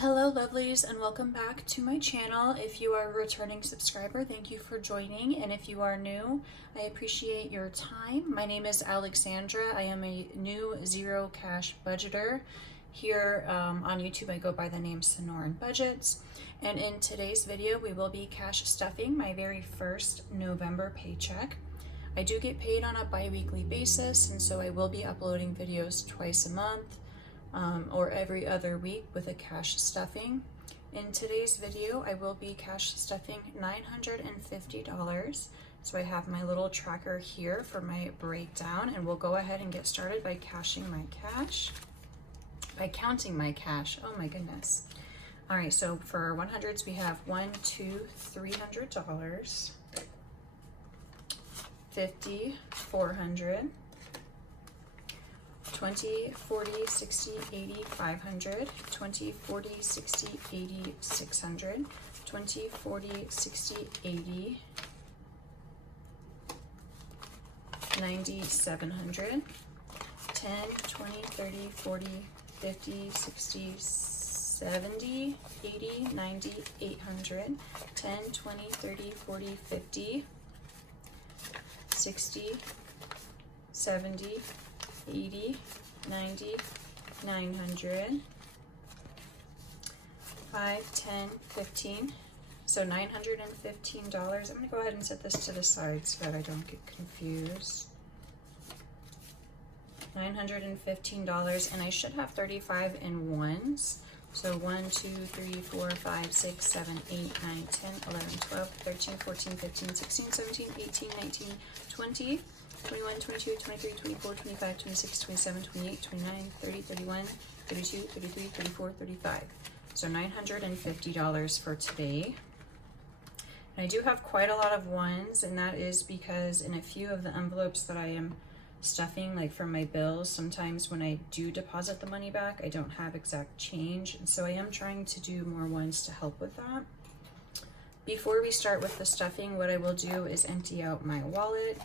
Hello lovelies, and welcome back to my channel. If you are a returning subscriber, thank you for joining, and if you are new, I appreciate your time. My name is Alexandra. I am a new zero cash budgeter. Here on YouTube I go by the name Sonoran Budgets, and in today's video we will be cash stuffing my very first November paycheck. I do get paid on a bi-weekly basis, and so I will be uploading videos twice a month. Or every other week with a cash stuffing. In today's video, I will be cash stuffing $950. So I have my little tracker here for my breakdown, and we'll go ahead and get started by counting my cash. Oh my goodness. All right, so for 100s, we have $1, $2, $300, 50, 400, 20, 40, 60, 80, 500, 20, 40, 60, 80, 600, 20, 40, 60, 80, 90, 700, 10, 20, 30, 40, 50, 60, 70, 80, 90, 800, 10, 20, 30, 40, 50, 60, 70, 80, 90, 900, 5, 10, 15, so $915. I'm going to go ahead and set this to the side so that I don't get confused. $915, and I should have 35 in ones. So 1, 2, 3, 4, 5, 6, 7, 8, 9, 10, 11, 12, 13, 14, 15, 16, 17, 18, 19, 20, 21, 22, 23, 24, 25, 26, 27, 28, 29, 30, 31, 32, 33, 34, 35. So $950 for today. And I do have quite a lot of ones, and that is because in a few of the envelopes that I am stuffing, like for my bills, sometimes when I do deposit the money back, I don't have exact change. And so I am trying to do more ones to help with that. Before we start with the stuffing, what I will do is empty out my wallet.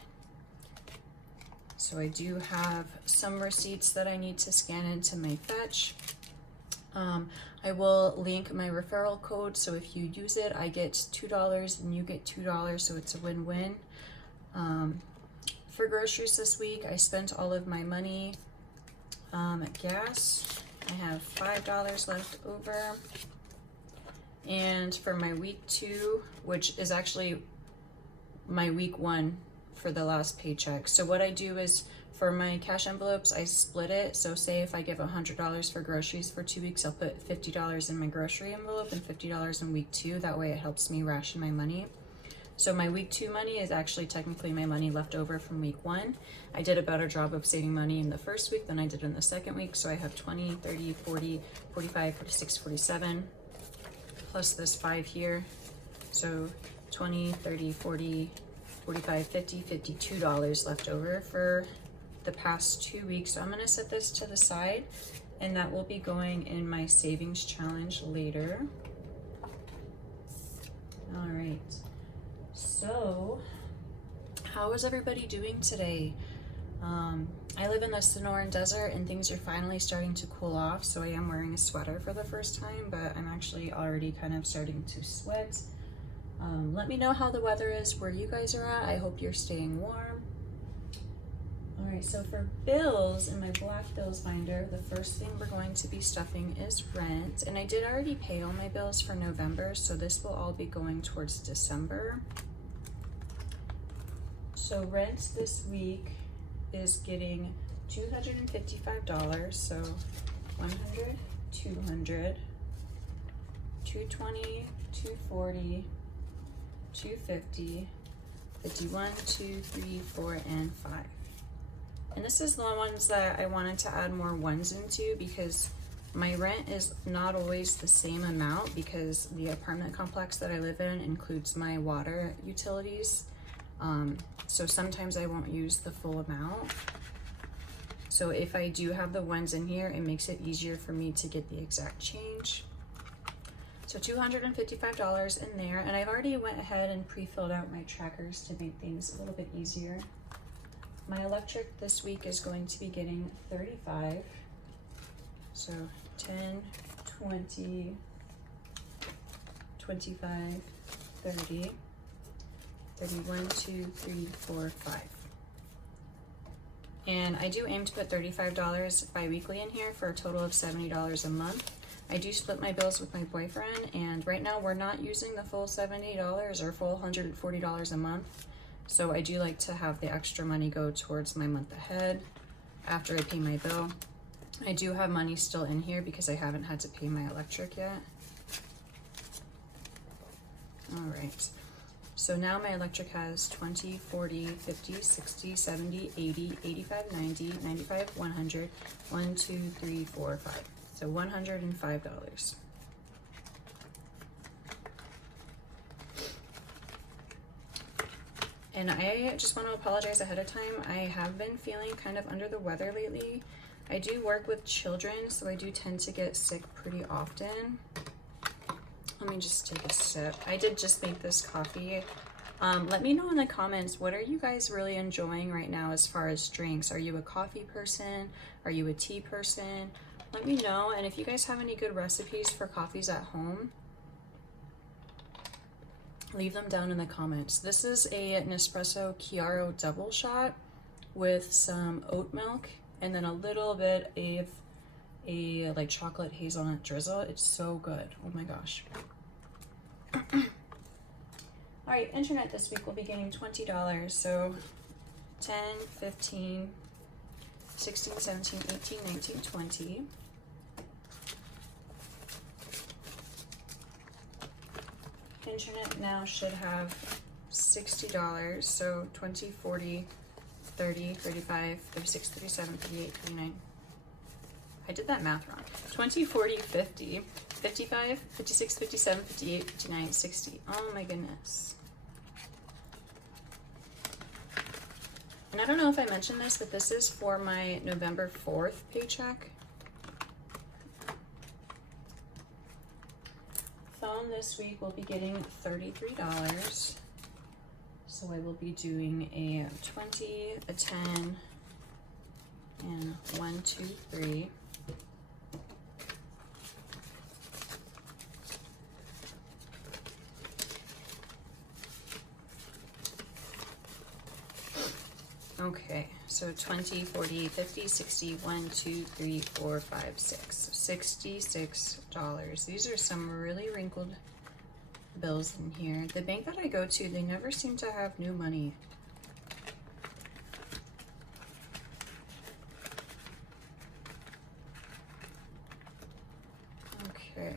So I do have some receipts that I need to scan into my fetch. I will link my referral code, so if you use it, I get $2 and you get $2, so it's a win-win. For groceries this week, I spent all of my money at gas. I have $5 left over. And for my week 2, which is actually my week 1 for the last paycheck. So what I do is for my cash envelopes, I split it. So say if I give $100 for groceries for 2 weeks, I'll put $50 in my grocery envelope and $50 in week 2. That way it helps me ration my money. So my week 2 money is actually technically my money left over from week 1. I did a better job of saving money in the first week than I did in the second week. So I have 20, 30, 40, 45, 46, 47, plus this 5 here. So 20, 30, 40, 45, 50, $52 left over for the past 2 weeks. So I'm going to set this to the side, and that will be going in my savings challenge later. All right. So how is everybody doing today? I live in the Sonoran Desert, and things are finally starting to cool off. So I am wearing a sweater for the first time, but I'm actually already kind of starting to sweat. Let me know how the weather is where you guys are at. I hope you're staying warm. All right, so for bills in my black bills binder, the first thing we're going to be stuffing is rent. And I did already pay all my bills for November, so this will all be going towards December. So rent this week is getting $255, so 100, 200, 220, 240, 250, 51, 2, 3, 4, and 5. And this is the ones that I wanted to add more ones into because my rent is not always the same amount because the apartment complex that I live in includes my water utilities. So sometimes I won't use the full amount. So if I do have the ones in here, it makes it easier for me to get the exact change. So $255 in there, and I've already went ahead and pre-filled out my trackers to make things a little bit easier. My electric this week is going to be getting 35. So 10, 20, 25, 30, 31, 2, 3, 4, 5. And I do aim to put $35 bi-weekly in here for a total of $70 a month. I do split my bills with my boyfriend, and right now we're not using the full $70 or full $140 a month. So I do like to have the extra money go towards my month ahead after I pay my bill. I do have money still in here because I haven't had to pay my electric yet. All right. So now my electric has 20, 40, 50, 60, 70, 80, 85, 90, 95, 100, 1, 2, 3, 4, 5. So $105. And I just want to apologize ahead of time. I have been feeling kind of under the weather lately. I do work with children, so I do tend to get sick pretty often. Let me just take a sip. I did just make this coffee. Let me know in the comments, what are you guys really enjoying right now as far as drinks? Are you a coffee person? Are you a tea person? Let me know. And if you guys have any good recipes for coffees at home, leave them down in the comments. This is a Nespresso Chiaro double shot with some oat milk and then a little bit of a like chocolate hazelnut drizzle. It's so good. Oh my gosh. All right, internet this week will be getting $20. So 10, 15, 16, 17, 18, 19, 20. Internet now should have $60. So 20, 40, 30, 35, 36, 37, 38, 39. I did that math wrong. 20, 40, 50, 55, 56, 57, 58, 59, 60. Oh my goodness. And I don't know if I mentioned this, but this is for my November 4th paycheck. Phone this week will be getting $33. So I will be doing a 20, a 10, and 1, 2, 3. Okay, so 20, 40, 50, 60, 1, 2, 3, 4, 5, 6. $66. These are some really wrinkled bills in here. The bank that I go to, they never seem to have new money. Okay.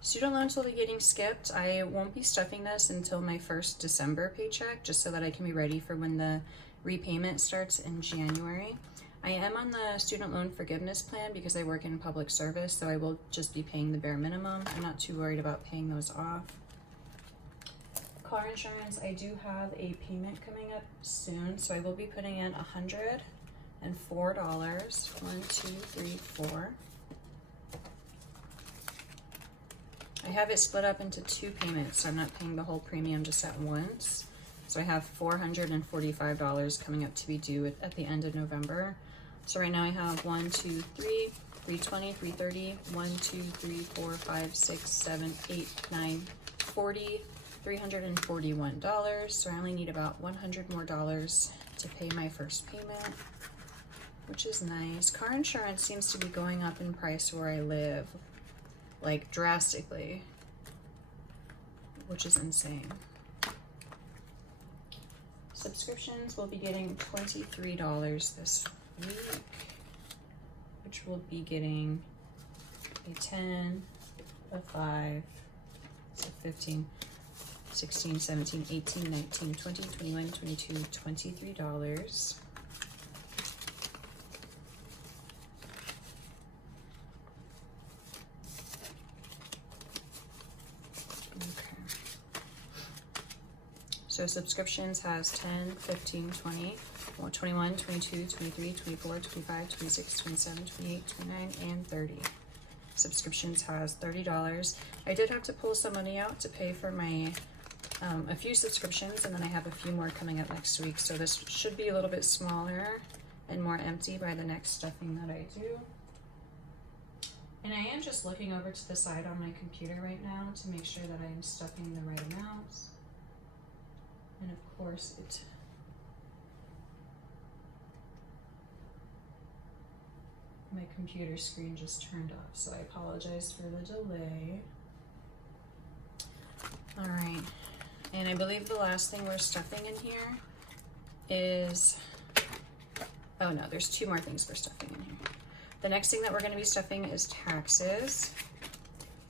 Student loans will be getting skipped. I won't be stuffing this until my first December paycheck, just so that I can be ready for when the repayment starts in January. I am on the student loan forgiveness plan because I work in public service, so I will just be paying the bare minimum. I'm not too worried about paying those off. Car insurance, I do have a payment coming up soon, so I will be putting in $104. 1, 2, 3, 4. I have it split up into 2 payments, so I'm not paying the whole premium just at once. So I have $445 coming up to be due at the end of November. So right now I have 1, 2, 3, 320, 330, 1, 2, 3, 4, 5, 6, 7, 8, 9, 40, $341. So I only need about $100 more to pay my first payment, which is nice. Car insurance seems to be going up in price where I live, like drastically, which is insane. Subscriptions will be getting $23 this week, which will be getting a 10, a 5, so 15, 16, 17, 18, 19, 20, 21, 22, $23. So subscriptions has 10, 15, 20, 21, 22, 23, 24, 25, 26, 27, 28, 29, and 30. Subscriptions has $30. I did have to pull some money out to pay for my a few subscriptions, and then I have a few more coming up next week. So this should be a little bit smaller and more empty by the next stuffing that I do. And I am just looking over to the side on my computer right now to make sure that I'm stuffing the right amounts. And of course my computer screen just turned off, so I apologize for the delay. All right, and I believe the last thing we're stuffing in here is, oh no, there's two more things we're stuffing in here. The next thing that we're gonna be stuffing is taxes.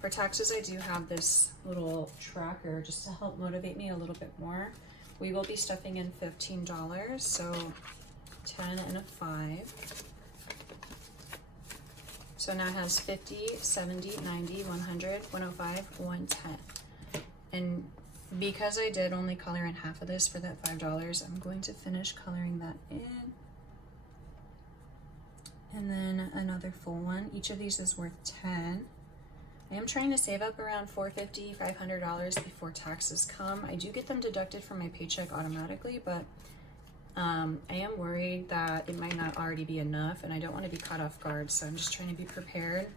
For taxes, I do have this little tracker just to help motivate me a little bit more. We will be stuffing in $15, so 10 and a 5. So now it has 50, 70, 90, 100, 105, 110. And because I did only color in half of this for that $5, I'm going to finish coloring that in. And then another full one. Each of these is worth 10. I am trying to save up around $450, $500 before taxes come. I do get them deducted from my paycheck automatically, but I am worried that it might not already be enough, and I don't want to be caught off guard, so I'm just trying to be prepared.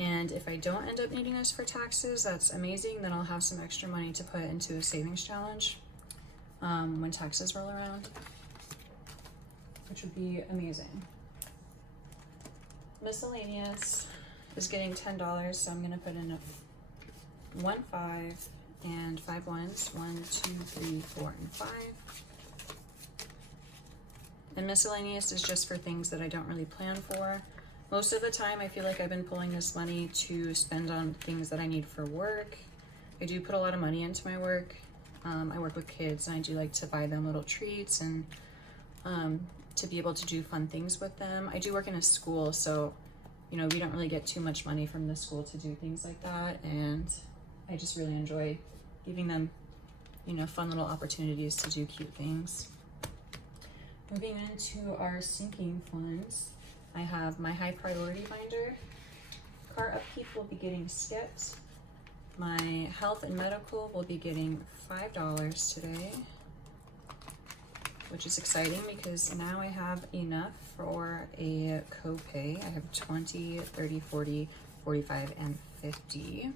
And if I don't end up needing this for taxes, that's amazing. Then I'll have some extra money to put into a savings challenge when taxes roll around, which would be amazing. Miscellaneous is getting $10, so I'm gonna put in a 1 5 and 5 ones. 1 2 3 4 and 5. And miscellaneous is just for things that I don't really plan for. Most of the time I feel like I've been pulling this money to spend on things that I need for work. I do put a lot of money into my work. I work with kids, and I do like to buy them little treats and to be able to do fun things with them. I do work in a school, so you know, we don't really get too much money from the school to do things like that, and I just really enjoy giving them, you know, fun little opportunities to do cute things. Moving into our sinking funds, I have my high priority binder. Car upkeep will be getting skipped. My health and medical will be getting $5 today, which is exciting because now I have enough for a copay. I have 20, 30, 40, 45, and 50.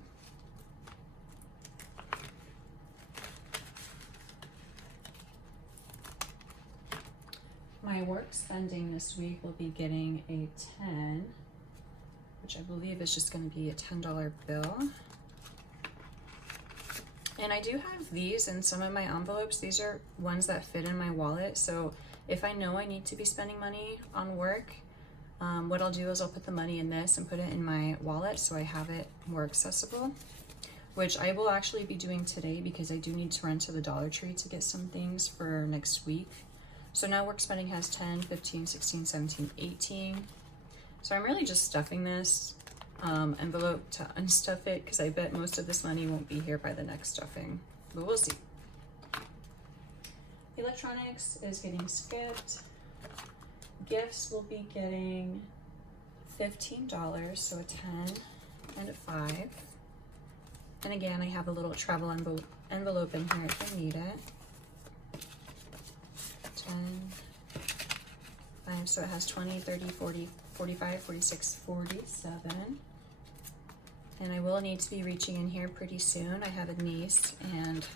My work spending this week will be getting a 10, which I believe is just going to be a $10 bill. And I do have these in some of my envelopes. These are ones that fit in my wallet. So if I know I need to be spending money on work, what I'll do is I'll put the money in this and put it in my wallet so I have it more accessible, which I will actually be doing today because I do need to run to the Dollar Tree to get some things for next week. So now work spending has 10, 15, 16, 17, 18. So I'm really just stuffing this envelope to unstuff it because I bet most of this money won't be here by the next stuffing, but we'll see. Electronics is getting skipped. Gifts will be getting $15, so a 10 and a 5. And again, I have a little travel envelope in here if I need it. 10, 5, so it has 20, 30, 40, 45, 46, 47. And I will need to be reaching in here pretty soon. I have a niece, and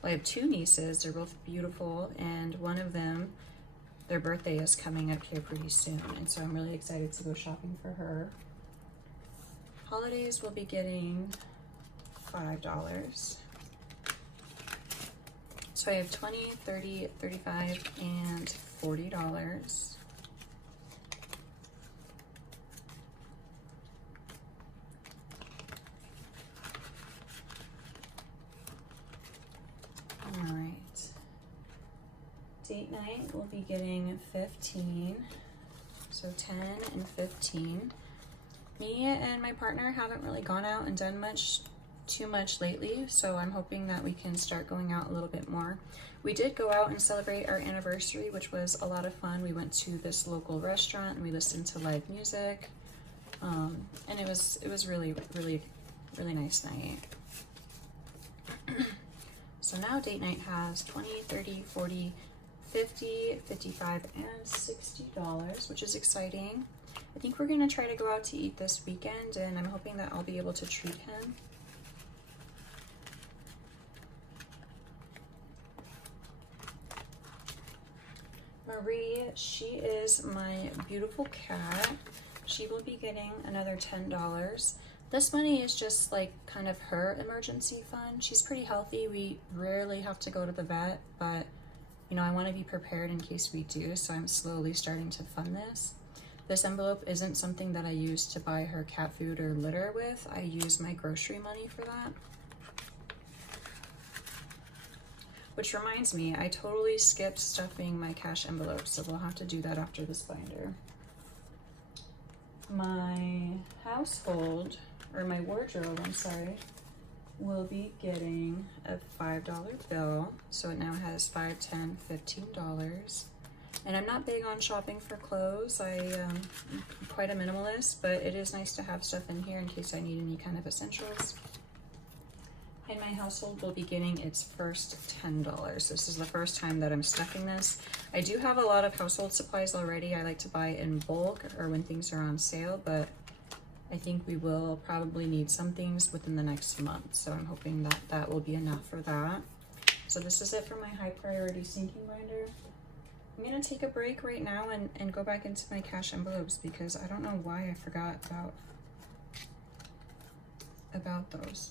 well, I have two nieces. They're both beautiful, and one of them, their birthday is coming up here pretty soon, and so I'm really excited to go shopping for her. Holidays will be getting $5. So I have 20, 30, 35, and $40. All right. Date night will be getting 15. So 10 and 15. Me and my partner haven't really gone out and done too much lately, so I'm hoping that we can start going out a little bit more. We did go out and celebrate our anniversary, which was a lot of fun. We went to this local restaurant and we listened to live music, and it was really nice night. So now date night has 20, 30, 40, $50, $55, and $60, which is exciting. I think we're gonna try to go out to eat this weekend, and I'm hoping that I'll be able to treat him. Marie, she is my beautiful cat. She will be getting another $10. This money is just like kind of her emergency fund. She's pretty healthy. We rarely have to go to the vet, but you know, I want to be prepared in case we do, so I'm slowly starting to fund this. This envelope isn't something that I use to buy her cat food or litter with. I use my grocery money for that. Which reminds me, I totally skipped stuffing my cash envelopes, so we'll have to do that after this binder. My household, or my wardrobe, I'm sorry, will be getting a $5 bill. So it now has $5, $10, $15. And I'm not big on shopping for clothes. I'm quite a minimalist, but it is nice to have stuff in here in case I need any kind of essentials. And my household will be getting its first $10. This is the first time that I'm stuffing this. I do have a lot of household supplies already. I like to buy in bulk or when things are on sale, but I think we will probably need some things within the next month. So I'm hoping that that will be enough for that. So this is it for my high priority sinking binder. I'm gonna take a break right now and go back into my cash envelopes because I don't know why I forgot about those.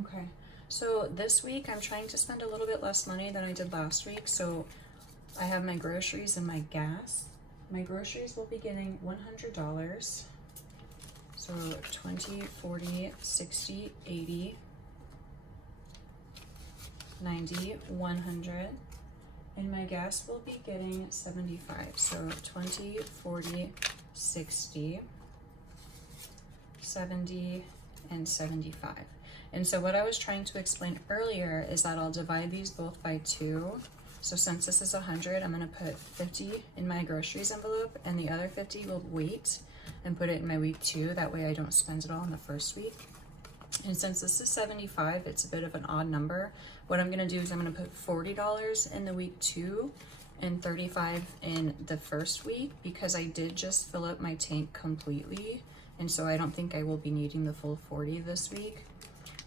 Okay, so this week I'm trying to spend a little bit less money than I did last week. So I have my groceries and my gas. My groceries will be getting $100. So 20, 40, 60, 80, 90, 100. And my gas will be getting 75. So 20, 40, 60, 70, and 75. And so what I was trying to explain earlier is that I'll divide these both by 2. So since this is 100, I'm gonna put 50 in my groceries envelope and the other 50 will wait and put it in my week 2. That way I don't spend it all in the first week. And since this is 75, it's a bit of an odd number. What I'm gonna do is I'm gonna put $40 in the week 2 and 35 in the first week because I did just fill up my tank completely. And so I don't think I will be needing the full 40 this week.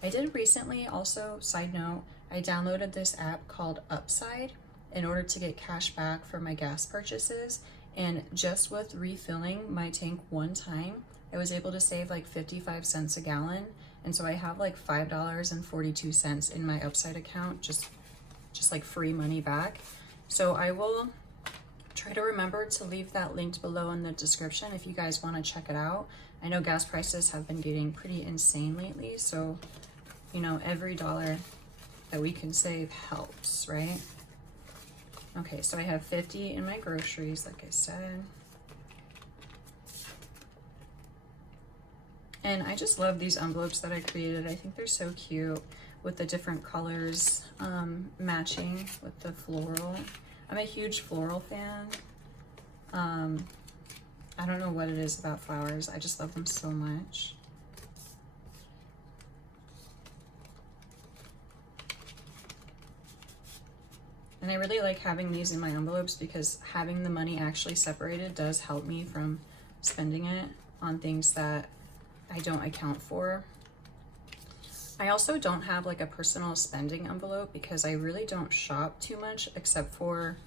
I did recently also, side note, I downloaded this app called Upside in order to get cash back for my gas purchases. And just with refilling my tank one time, I was able to save like 55 cents a gallon. And so I have like $5.42 in my Upside account, just like free money back. So I will try to remember to leave that linked below in the description if you guys want to check it out. I know gas prices have been getting pretty insane lately, so you know, every dollar that we can save helps, right? Okay, so I have 50 in my groceries, like I said. And I just love these envelopes that I created. I think they're so cute with the different colors matching with the floral. I'm a huge floral fan. I don't know what it is about flowers. I just love them so much. And I really like having these in my envelopes because having the money actually separated does help me from spending it on things that I don't account for. I also don't have like a personal spending envelope because I really don't shop too much except for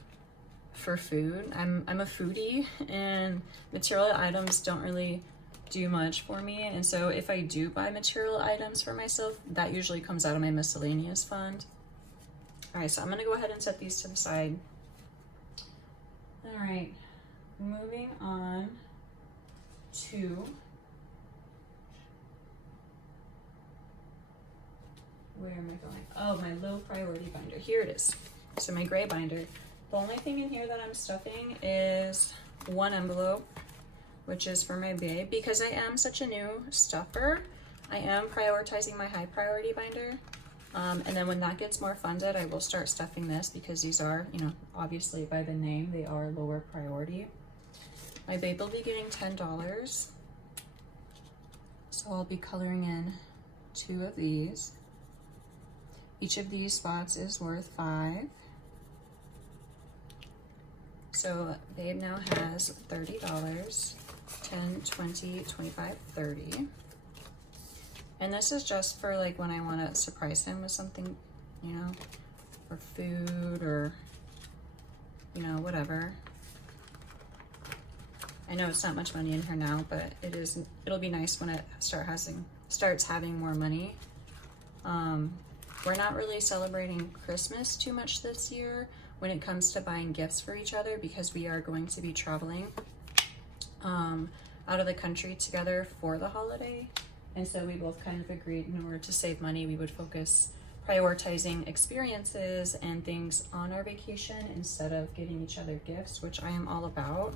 food. I'm a foodie and material items don't really do much for me. And so if I do buy material items for myself, that usually comes out of my miscellaneous fund. All right, so I'm gonna go ahead and set these to the side. All right, moving on to where am I going? Oh, my low priority binder. Here it is. So my gray binder. The only thing in here that I'm stuffing is one envelope, which is for my babe. Because I am such a new stuffer, I am prioritizing my high priority binder. And then when that gets more funded, I will start stuffing this because these are, you know, obviously by the name, they are lower priority. My babe will be getting $10. So I'll be coloring in 2 of these. Each of these spots is worth 5. So babe now has $30, 10, 20, 25, 30. And this is just for like when I want to surprise him with something, you know, for food or, you know, whatever. I know it's not much money in here now, but it'll be nice when it starts having more money. We're not really celebrating Christmas too much this year when it comes to buying gifts for each other, because we are going to be traveling out of the country together for the holiday. And so we both kind of agreed in order to save money, we would focus prioritizing experiences and things on our vacation instead of getting each other gifts, which I am all about.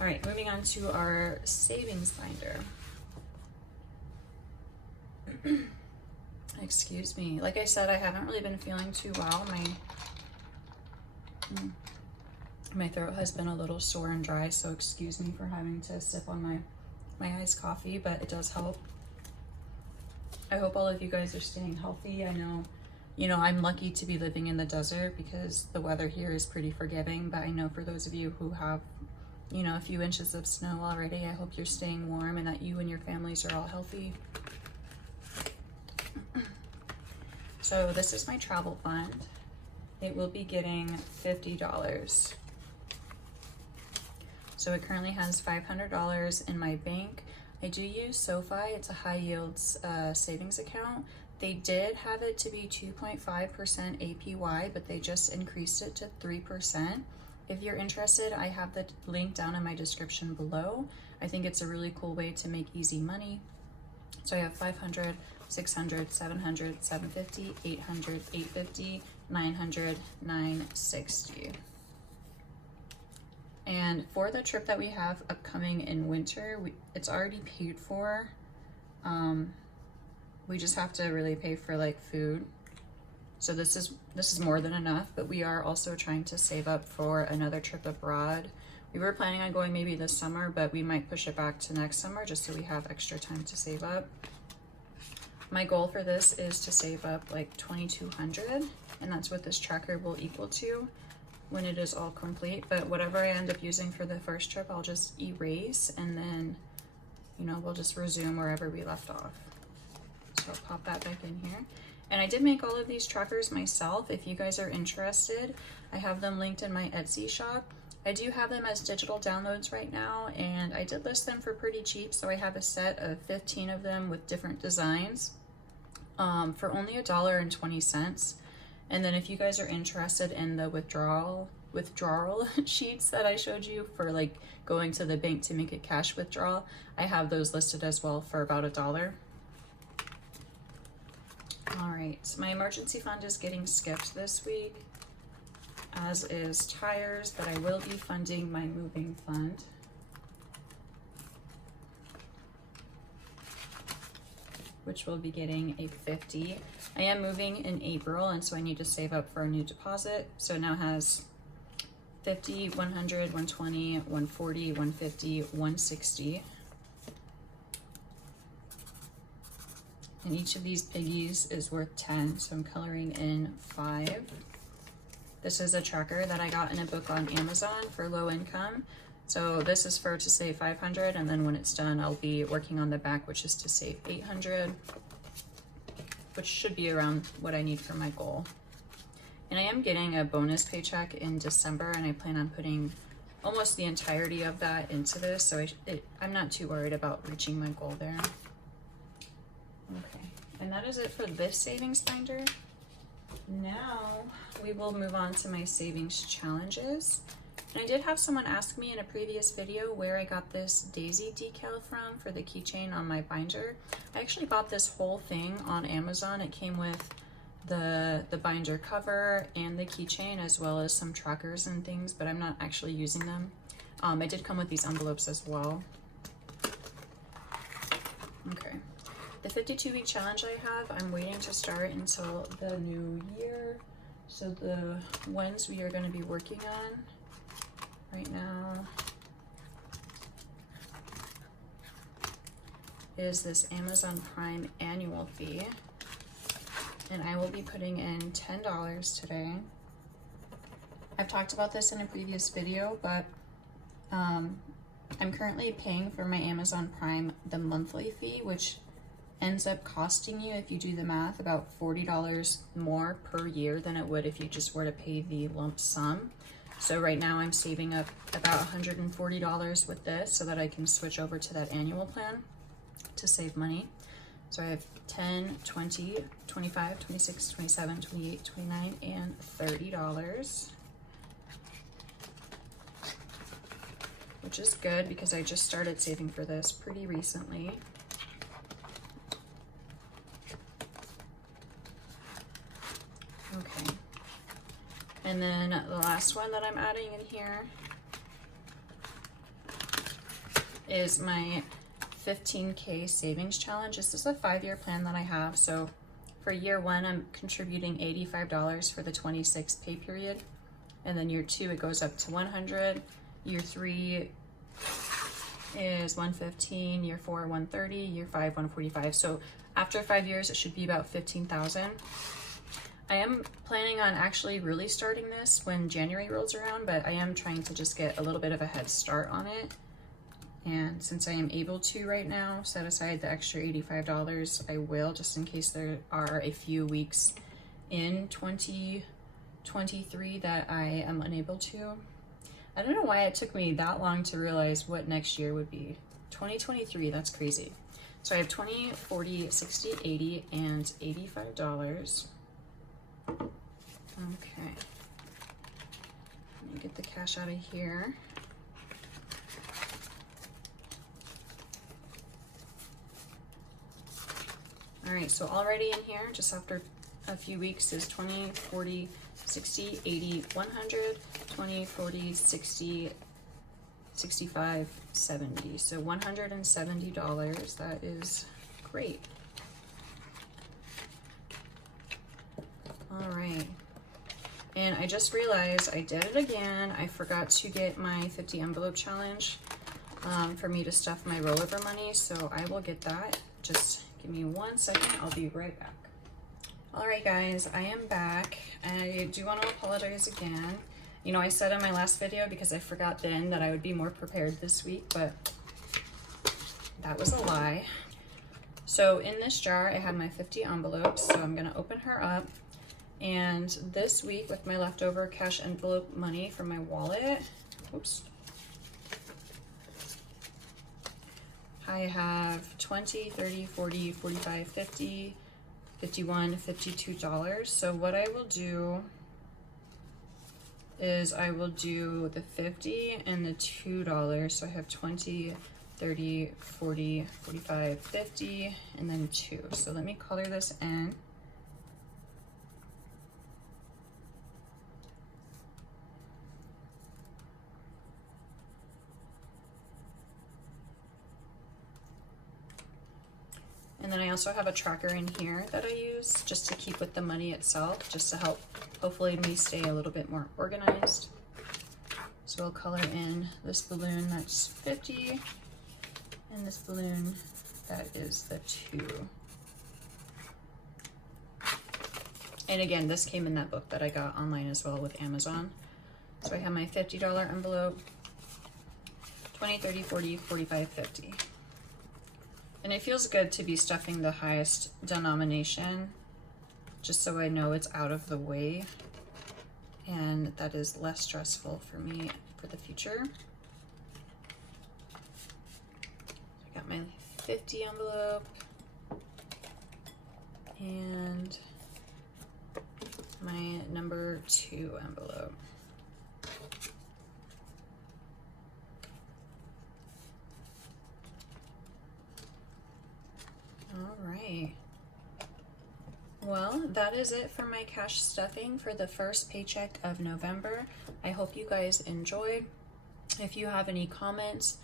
All right, moving on to our savings binder. Excuse me. Like I said, I haven't really been feeling too well. My throat has been a little sore and dry, so excuse me for having to sip on my iced coffee, but it does help. I hope all of you guys are staying healthy. I know, you know, I'm lucky to be living in the desert because the weather here is pretty forgiving, but I know for those of you who have, you know, a few inches of snow already, I hope you're staying warm and that you and your families are all healthy. So this is my travel fund. It will be getting $50. So it currently has $500 in my bank. I do use SoFi. It's a high yields savings account. They did have it to be 2.5% APY, but they just increased it to 3%. If you're interested, I have the link down in my description below. I think it's a really cool way to make easy money. So I have 500, 600, 700, 750, 800, 850, 900, 960. And for the trip that we have upcoming in winter, it's already paid for. We just have to really pay for like food. So this is more than enough, but we are also trying to save up for another trip abroad. We were planning on going maybe this summer, but we might push it back to next summer just so we have extra time to save up. My goal for this is to save up like $2,200, and that's what this tracker will equal to when it is all complete. But whatever I end up using for the first trip, I'll just erase, and then, you know, we'll just resume wherever we left off. So I'll pop that back in here. And I did make all of these trackers myself. If you guys are interested, I have them linked in my Etsy shop. I do have them as digital downloads right now, and I did list them for pretty cheap. So I have a set of 15 of them with different designs for only $1.20. And then if you guys are interested in the withdrawal sheets that I showed you for like going to the bank to make a cash withdrawal, I have those listed as well for about $1. All right, my emergency fund is getting skipped this week, as is tires, but I will be funding my moving fund. Which will be getting a 50. I am moving in April, and so I need to save up for a new deposit. So it now has 50, 100, 120, 140, 150, 160. And each of these piggies is worth 10, so I'm coloring in 5. This is a tracker that I got in a book on Amazon for low income. So this is to save 500, and then when it's done, I'll be working on the back, which is to save 800, which should be around what I need for my goal. And I am getting a bonus paycheck in December, and I plan on putting almost the entirety of that into this, so I'm not too worried about reaching my goal there. Okay, and that is it for this savings binder. Now we will move on to my savings challenges. And I did have someone ask me in a previous video where I got this daisy decal from for the keychain on my binder. I actually bought this whole thing on Amazon. It came with the binder cover and the keychain, as well as some trackers and things, but I'm not actually using them. It did come with these envelopes as well. Okay. The 52-week challenge I have, I'm waiting to start until the new year. So the ones we are going to be working on right now is this Amazon Prime annual fee. and I will be putting in $10 today. I've talked about this in a previous video, but I'm currently paying for my Amazon Prime the monthly fee, which ends up costing you, if you do the math, about $40 more per year than it would if you just were to pay the lump sum. So right now I'm saving up about $140 with this so that I can switch over to that annual plan to save money. So I have 10, 20, 25, 26, 27, 28, 29, and $30. Which is good because I just started saving for this pretty recently. Okay. And then the last one that I'm adding in here is my 15K savings challenge. This is a 5-year plan that I have. So for year 1, I'm contributing $85 for the 26 pay period. And then year 2, it goes up to $100. Year 3 is $115, year 4, $130, year 5, $145. So after 5 years, it should be about $15,000. I am planning on actually really starting this when January rolls around, but I am trying to just get a little bit of a head start on it. And since I am able to right now set aside the extra $85, I will, just in case there are a few weeks in 2023 that I am unable to. I don't know why it took me that long to realize what next year would be. 2023, that's crazy. So I have 20, 40, 60, 80, and $85. Okay. Let me get the cash out of here. All right, so already in here, just after a few weeks, is 20, 40, 60, 80, 100, 20, 40, 60, 65, 70. So $170, that is great. All right, and I just realized I did it again. I forgot to get my 50 envelope challenge for me to stuff my rollover money, so I will get that. Just give me 1 second, I'll be right back. All right, guys, I am back. I do want to apologize again. You know, I said in my last video, because I forgot then, that I would be more prepared this week, but that was a lie. So in this jar, I have my 50 envelopes, so I'm gonna open her up. And this week, with my leftover cash envelope money from my wallet, oops, I have 20, 30, 40, 45, 50, 51, $52. So what I will do is I will do the 50 and the $2. So I have 20, 30, 40, 45, 50, and then 2. So let me color this in. And then I also have a tracker in here that I use just to keep with the money itself, just to help hopefully me stay a little bit more organized. So I'll color in this balloon that's 50 and this balloon that is the 2. And again, this came in that book that I got online as well with Amazon. So I have my $50 envelope, 20, 30, 40, 45, 50. And it feels good to be stuffing the highest denomination, just so I know it's out of the way, and that is less stressful for me for the future. I got my 50 envelope and my number 2 envelope. All right. Well, that is it for my cash stuffing for the first paycheck of November. I hope you guys enjoyed. If you have any comments,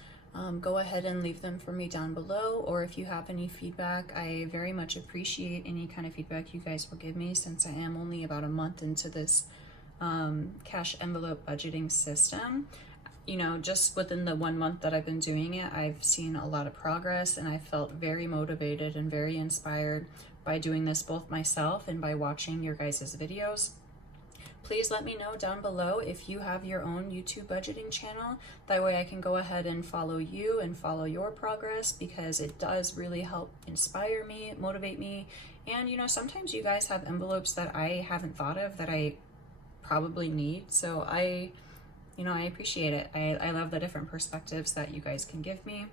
go ahead and leave them for me down below, or if you have any feedback, I very much appreciate any kind of feedback you guys will give me, since I am only about a month into this cash envelope budgeting system. You know, just within the 1 month that I've been doing it, I've seen a lot of progress, and I felt very motivated and very inspired by doing this both myself and by watching your guys' videos. Please let me know down below if you have your own YouTube budgeting channel. That way I can go ahead and follow you and follow your progress, because it does really help inspire me, motivate me. And you know, sometimes you guys have envelopes that I haven't thought of that I probably need. So I appreciate it. I love the different perspectives that you guys can give me.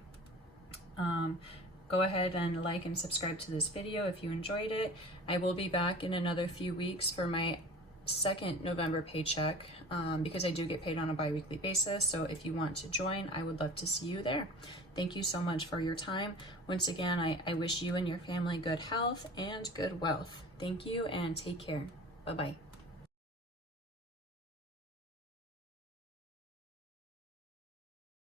Go ahead and like and subscribe to this video if you enjoyed it. I will be back in another few weeks for my second November paycheck, because I do get paid on a bi-weekly basis. So if you want to join, I would love to see you there. Thank you so much for your time. Once again, I wish you and your family good health and good wealth. Thank you and take care. Bye-bye.